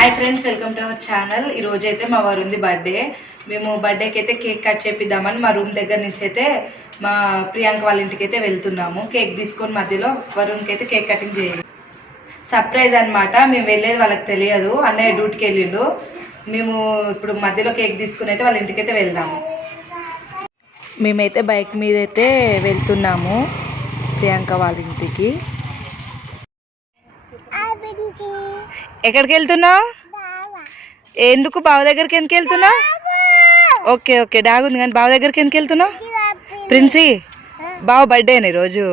Hi friends welcome to our channel ఈ రోజు అయితే మా వరుంది బర్త్డే మేము బర్త్డేకి అయితే కేక్ కట్ చేపిద్దామని మా రూమ్ దగ్గర నుంచి అయితే మా ప్రియాంక వాళ్ళ ఇంటికి అయితే వెళ్తున్నాము. కేక్ తీసుకొని మధ్యలో వరుణ్కి అయితే కేక్ కటింగ్ చేయాలి సర్ప్రైజ్ అనమాట మేము వెళ్ళేది వాళ్ళకి తెలియదు. అన్నయ్య డ్యూటీకి వెళ్ళిండు. మేము ఇప్పుడు మధ్యలో కేక్ తీసుకుని అయితే వాళ్ళ ఇంటికి అయితే వెళ్దాము. మేమైతే బైక్ మీద అయితే వెళ్తున్నాము ప్రియాంక వాళ్ళ ఇంటికి. ఎక్కడికి వెళ్తున్నావు? ఎందుకు బావ దగ్గరికి ఎందుకు వెళ్తున్నావు? ఓకే ఓకే డాగ్ ఉంది కానీ బావ దగ్గరికి ఎందుకు వెళ్తున్నావు? ప్రిన్సీ బావ బర్త్డేనా ఈరోజు.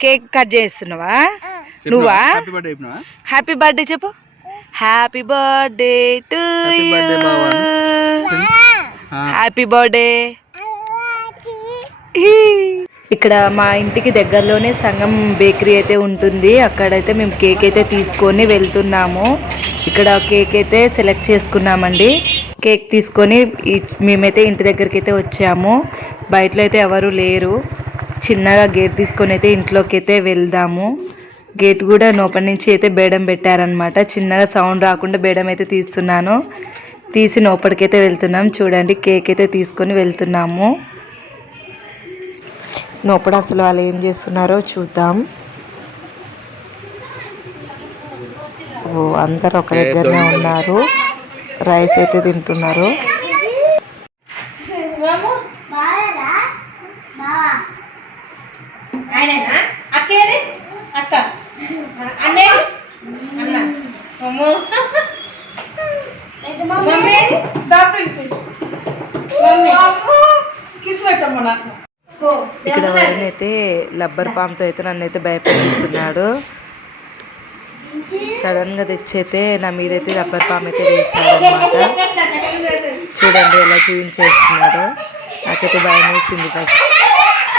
కేక్ కట్ చేస్తున్నావా? నువ్వా? హ్యాపీ బర్త్డే చెప్పు. Happy birthday to happy birthday ఇక్కడ మా ఇంటికి దగ్గరలోనే సంగం బేకరీ అయితే ఉంటుంది. అక్కడైతే మేము కేక్ అయితే తీసుకొని వెళ్తున్నాము. ఇక్కడ కేక్ అయితే సెలెక్ట్ చేసుకున్నామండి. కేక్ తీసుకొని మేమైతే ఇంటి దగ్గరికి అయితే వచ్చాము. బయటలో అయితే ఎవరు లేరు. చిన్నగా గేట్ తీసుకొని అయితే ఇంట్లోకి అయితే వెళ్దాము. గేట్ కూడా లోపల నుంచి అయితే బేడం పెట్టారనమాట చిన్నగా సౌండ్ రాకుండా బేడం అయితే తీస్తున్నాను. తీసి లోపలికైతే వెళ్తున్నాం. చూడండి కేక్ అయితే తీసుకొని వెళ్తున్నాము. లోపల అసలు వాళ్ళు ఏం చేస్తున్నారో చూద్దాం. ఓ అందరు ఒక దగ్గరనే ఉన్నారు. రైస్ అయితే తింటున్నారు. అక్క? అన్నయ్య అన్న. ఇక్కడ వరుణ్ అయితే లబ్బర్ పామ్తో అయితే నన్ను అయితే భయపెట్టిస్తున్నాడు సడన్గా తెచ్చైతే నా మీద అయితే రబ్బర్ పామ్ అయితే వేసాడు అనమాట చూడండి ఎలా చూపించేస్తున్నాడు. నాకైతే భయం వేసింది ఫస్ట్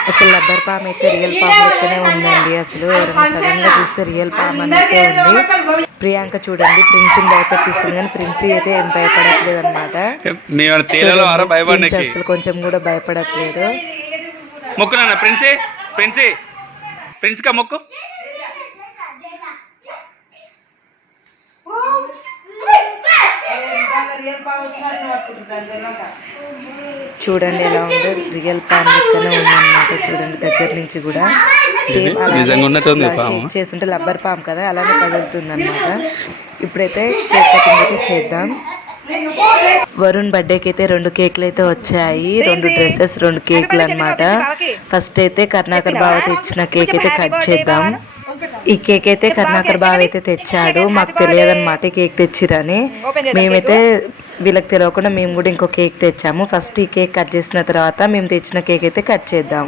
అసలు రబ్బర్ పామ్ అయితే రియల్ పామ్ లెక్కనే ఉందండి. అసలు ఎవరైనా సడన్గా చూస్తే రియల్ పామ్ అన్నట్టే ఉంది. ప్రియాంక చూడండి ప్రిన్సిని భయపెట్టిస్తుంది కానీ ప్రిన్సి అయితే ఏం భయపడట్లేదు అనమాట అసలు కొంచెం కూడా భయపడట్లేదు. మొక్కు నాన్న ప్రిన్సీ ప్రిన్సీ ప్రిన్స్ కా మొక్కు. చూడండి ఎలా ఉందో రియల్ పామ్ లెక్కనే ఉందన్నమాట చూడండి దగ్గర నుంచి కూడా. చేస్తుంటే లబ్బర్ పామ్ కదా అలానే కదులుతుంది అనమాట ఇప్పుడైతే కేక్ కటింగ్ అయితే చేద్దాం. వరుణ్ బర్త్డేకి అయితే రెండు కేక్లు అయితే వచ్చాయి. రెండు డ్రెస్సెస్ రెండు కేక్లు అన్నమాట. ఫస్ట్ అయితే కర్ణాకర్ బావ తెచ్చిన కేక్ అయితే కట్ చేద్దాం. ఈ కేక్ అయితే కర్ణాకర్ బావ అయితే తెచ్చాడు. మాకు తెలియదు అనమాట కేక్ తెచ్చిరని. మేమైతే వీళ్ళకి తెలియకుండా మేము కూడా ఇంకో కేక్ తెచ్చాము. ఫస్ట్ ఈ కేక్ కట్ చేసిన తర్వాత మేము తెచ్చిన కేక్ అయితే కట్ చేద్దాం.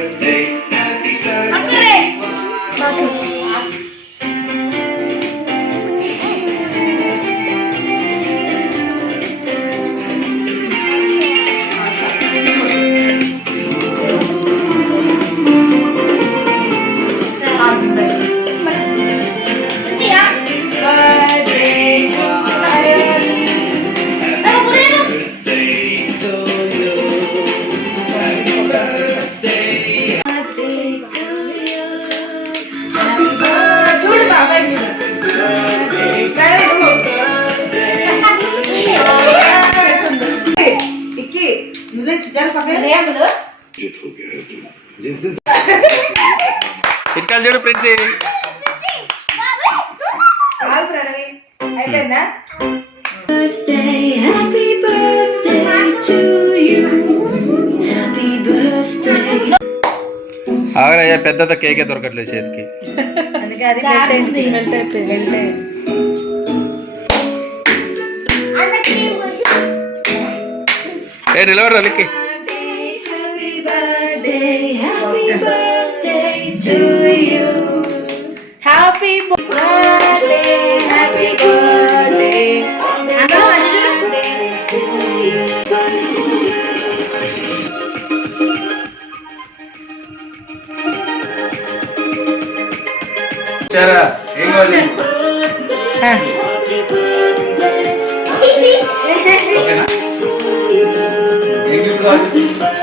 చూడు ప్రిన్సీ. అయిపోయిందా? ఆగరయ్యా పెద్దత కేకే దొరకట్లేదు చేతికి. మెల్ట్ birthday, happy birthday to you. Happy birthday, happy birthday, happy birthday to you. Chara, hang on. Okay, na? English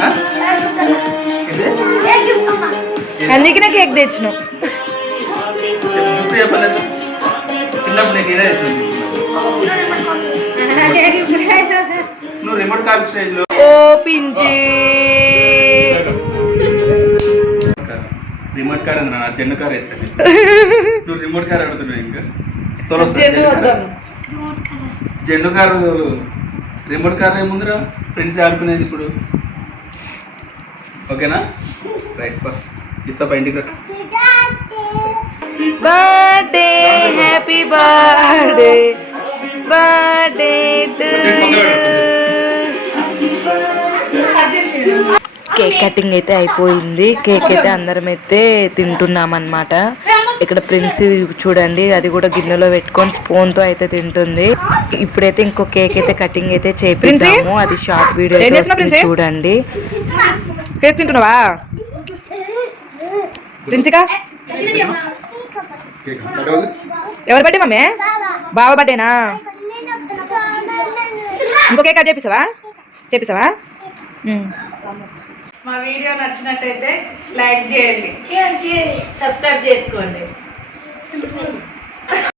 ఆ? ఇదే? అందుకనే కేక్ తెచ్చినాం. చిన్నప్పుడు నీకు ఏదో తెచ్చింది నువ్వు రిమోట్ కార్ స్టేజ్లో ఓ పింజి. రిమోట్ కార్ జెండు వేస్తాను నువ్వు రిమోట్ కార్ అడుగుతున్నావు ఇంకా. తోలొస్తా, జెండు కార్. రిమోట్ కార్ ఏముందిరా ఫ్రెండ్స్ ఆడుకునేది ఇప్పుడు. ఓకేనా? రైట్ బస్ ఇస్తా పై ఇంటికి birthday happy birthday birthday cake cutting అయితే అయిపోయింది. కేక్ అయితే అందరం అయితే తింటున్నాం అనమాట ఇక్కడ ప్రిన్స్ చూడండి అది కూడా గిన్నెలో పెట్టుకొని స్పూన్తో అయితే తింటుంది. ఇప్పుడైతే ఇంకో కేక్ అయితే కటింగ్ అయితే చేపిద్దాము. అది షార్ట్ వీడియో? చూడండి. కేక్ తింటున్నావా? ప్రిన్సికా. ఎవరు బర్త్డే మమ్మీ? బావ బర్త్డేనా? ఇంకో కేక్ చేపిస్తావా? చేపిస్తావా? మా వీడియో నచ్చినట్టయితే లైక్ చేయండి. సబ్స్క్రైబ్ చేసుకోండి.